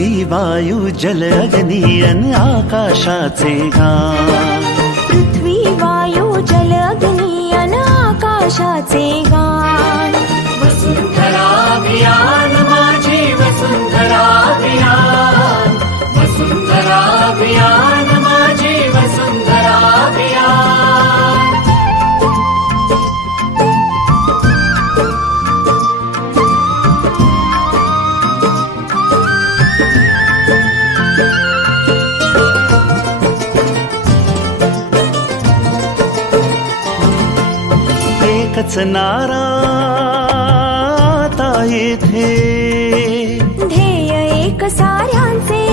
पृथ्वी वायू जल अग्नी अन आकाशाचे गान। पृथ्वी वायू जल अग्नि अन आकाशाचे गान। वसुंधरा अभियान माझी वसुंधरा अभियान, वसुंधरा अभियान माझी वसुंधरा अभियान। एकच नारा आता येथे, ध्येय एक साऱ्यांचे।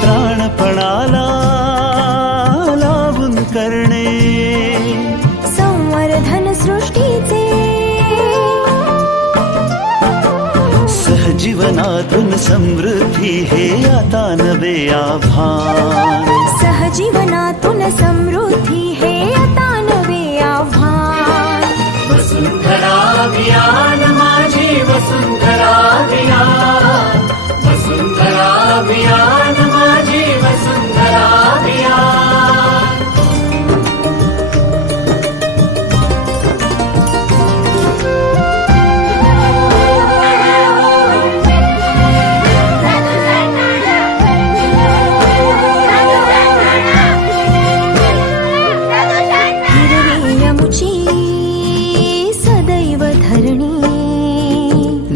प्राणपणाला लावून करणे संवर्धन सृष्टीचे। सहजीवनातून समृद्धी हे आता नवे आव्हान। सहजीवनातून समृद्धी हे आता नवे आव्हान। वसुंधरा अभियान माझी वसुंधरा अभियान, वसुंधरा अभियान माझी वसुंधरा अभियान।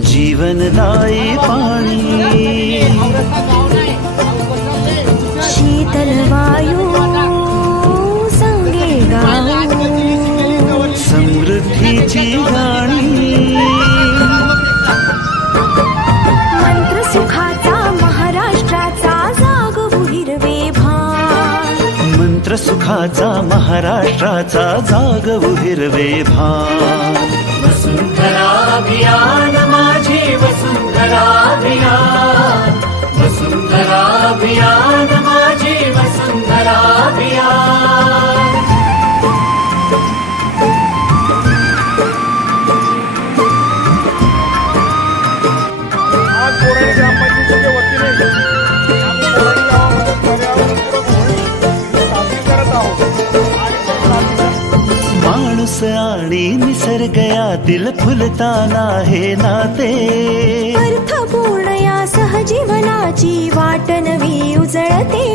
जीवनदायी पाणी, शीतल वायू संगे गाऊ। समृद्धीची गाणी, मंत्र सुखाचा महाराष्ट्राचा जागवू हिरवे भान। मंत्र सुखाचा महाराष्ट्राचा जागवू हिरवे भान। वसुंधरा अभियान माझी वसुंधरा अभियान, वसुंधरा अभियान माझी वसुंधरा अभियान। आज कोराडी ग्रामपंचायतीच्या वतीने आम्ही कोराडी गावामध्ये पर्यावरणपूरक होळी साजरी करत आहोत। माणूस आणि निसर्ग यातील फुलताना हे नाते, अर्थपूर्ण या सहजीवनाची वाट नवी उजळते।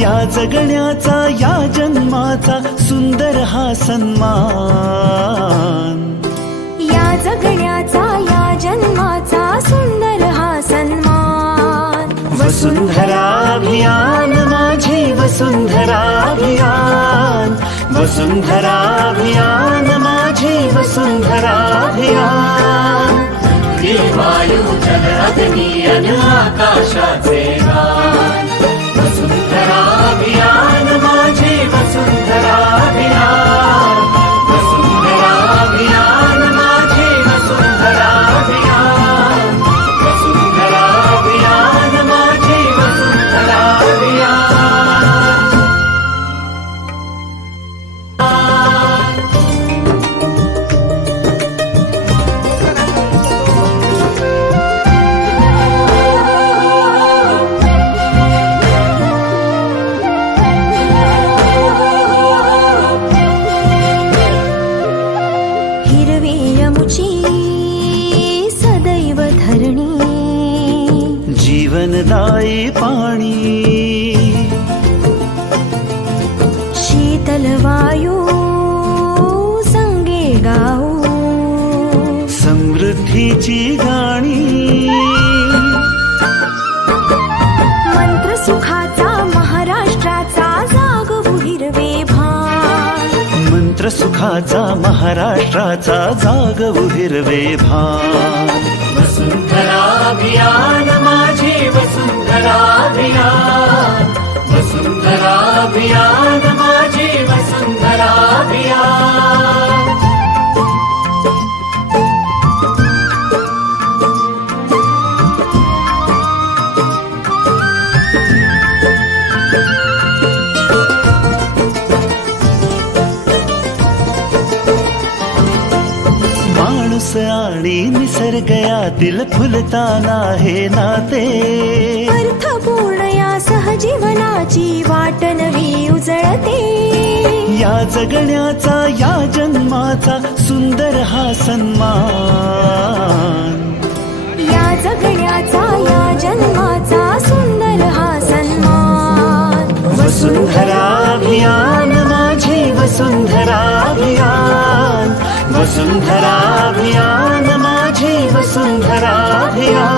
या जगण्याचा या जन्माचा सुंदर हा सन्मान। या जगण्याचा या जन्माचा सुंदर हा सन्मान। वसुंधरा अभियान माझी वसुंधरा अभियान, वसुंधरा अभियान माझी वसुंधरा अभियान। वायू जल अग्नि अन आकाशाचे गान। वसुंधरा अभियान माझी वसुंधरा अभियान, वसुंधरा अभियान माझी वसुंधरा अभियान, वसुंधरा अभियान माझी वसुंधरा अभियान। सदैव धरणी, जीवनदायी पाणी, शीतल वायू संगे गाऊ। समृद्धीची गाणी, मंत्र सुखाचा महाराष्ट्राचा जागवू हिरवे भान। मंत्र सुखाचा महाराष्ट्राचा जागवू हिरवे भान। वसुंधरा अभियान माझी वसुंधरा अभियान, वसुंधरा अभियान माझी वसुंधरा अभियान। माणूस आणि निसर्ग यातील फुलताना हे नाते अर्थपूर्ण या सहजीवनाची वाट नवी उजळते या जगण्याचा या जन्माचा सुंदर हा सन्मान या जगण्याचा या जन्माचा सुंदर हा सन्मान वसुंधरा अभियान माझी वसुंधरा अभियान वसुंधरा अभियान माझी वसुंधरा अभियान